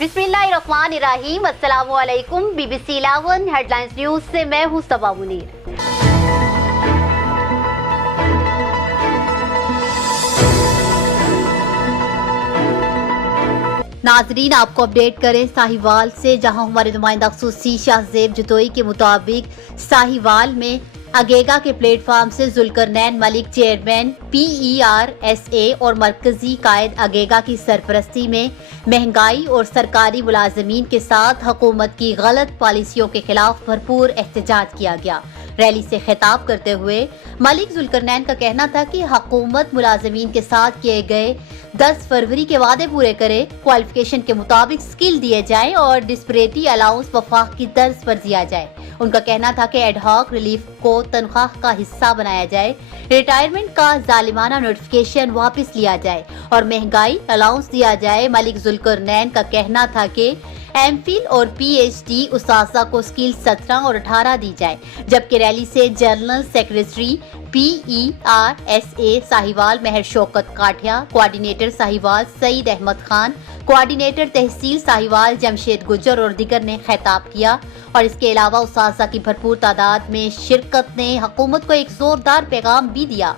बिस्मिल्लाहिर्रहमानिर्रहीम। अस्सलामु अलैकुम। BBC 11 हेडलाइंस न्यूज से मैं हूं सबा मुनीर। नाजरीन, आपको अपडेट करें साहिवाल से, जहां हमारे नुमाइंदा खसूसी शाहजेब जतोई के मुताबिक साहिवाल में अगेगा के प्लेटफार्म से जुल्करनैन मलिक चेयरमैन PERSA और मरकजी कायद अगेगा की सरपरस्ती में महंगाई और सरकारी मुलाजमीन के साथ हुकूमत की गलत पॉलिसियों के खिलाफ भरपूर एहतजाज किया गया। रैली से खिताब करते हुए मलिक जुल्करनैन का कहना था कि हुकूमत मुलाजमीन के साथ किए गए 10 फरवरी के वादे पूरे करे, क्वालिफिकेशन के मुताबिक स्किल दिए जाए और डिस्परेटी अलाउंस वफाक की तर्ज पर दिया जाए। उनका कहना था कि एडहॉक रिलीफ को तनख्वाह का हिस्सा बनाया जाए, रिटायरमेंट का जालिमाना नोटिफिकेशन वापस लिया जाए और महंगाई अलाउंस दिया जाए। मलिक जुल्करनैन का कहना था कि MPhil और PhD उस्ताज़ा को स्किल 17 और 18 दी जाए। जबकि रैली से जनरल सेक्रेटरी PERSA साहिवाल महर शौकत काठिया, कोऑर्डिनेटर साहिवाल सईद अहमद खान, कोऑर्डिनेटर तहसील साहिवाल जमशेद गुजर और दिगर ने खिताब किया। और इसके अलावा उस्ताज़ा की भरपूर तादाद में शिरकत ने हुकूमत को एक जोरदार पैगाम भी दिया।